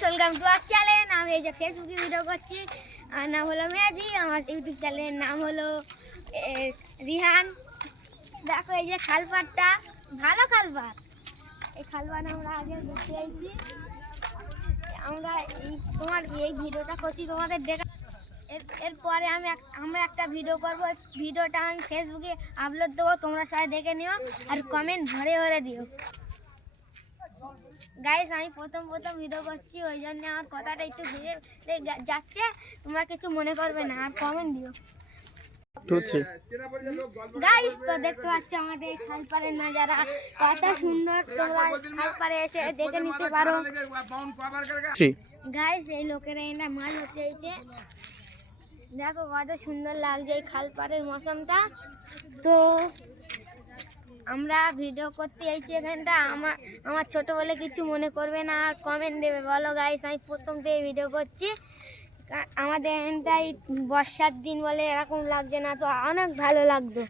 Guys welcome to our channel. আমি এই যে ফেসবুকে ভিডিও করছি। আমার নাম হলো মেহেদি, আমার ইউটিউব চ্যানেলের নাম হলো রিহান। দেখো এই যে খালপাটটা, ভালো খালপাট। এই খালপাট আমরা আগে ঘুরতে যাইছি। আমরা তোমার এই ভিডিওটা করছি তোমাদের দেখা। এরপরে আমরা একটা ভিডিও করবো। ভিডিওটা আমি ফেসবুকে আপলোড দেবো, তোমরা সবাই দেখে নিও আর কমেন্ট ভরে ভরে দিও। গাইস আমি প্রথম ভিডিও করছি, ওই জন্য আমার কথাটা একটু ধীরে যাচ্ছে, তোমরা কিছু মনে করবে না আর কমেন্ট দিও। গাইস তো দেখতে পাচ্ছ আমাদের এই খালপাড়ের নাজারা কত সুন্দর, তোমরা খালপাড়ে এসে দেখে নিতে পারো। গাইস এই লোকেরা এটা মাছ হতে হয়েছে, দেখো কত সুন্দর লাগছে এই খালপাড়ের মৌসুমটা। তো আমরা ভিডিও করতে এসেছি এখানটা, আমার ছোট বলে কিছু মনে করবে না আর কমেন্ট দেবে। বলো গাইস আমি প্রথম থেকে ভিডিও করছি। আমাদের এখানটাই বর্ষার দিন বলে এরকম লাগছে না, তো অনেক ভালো লাগতো।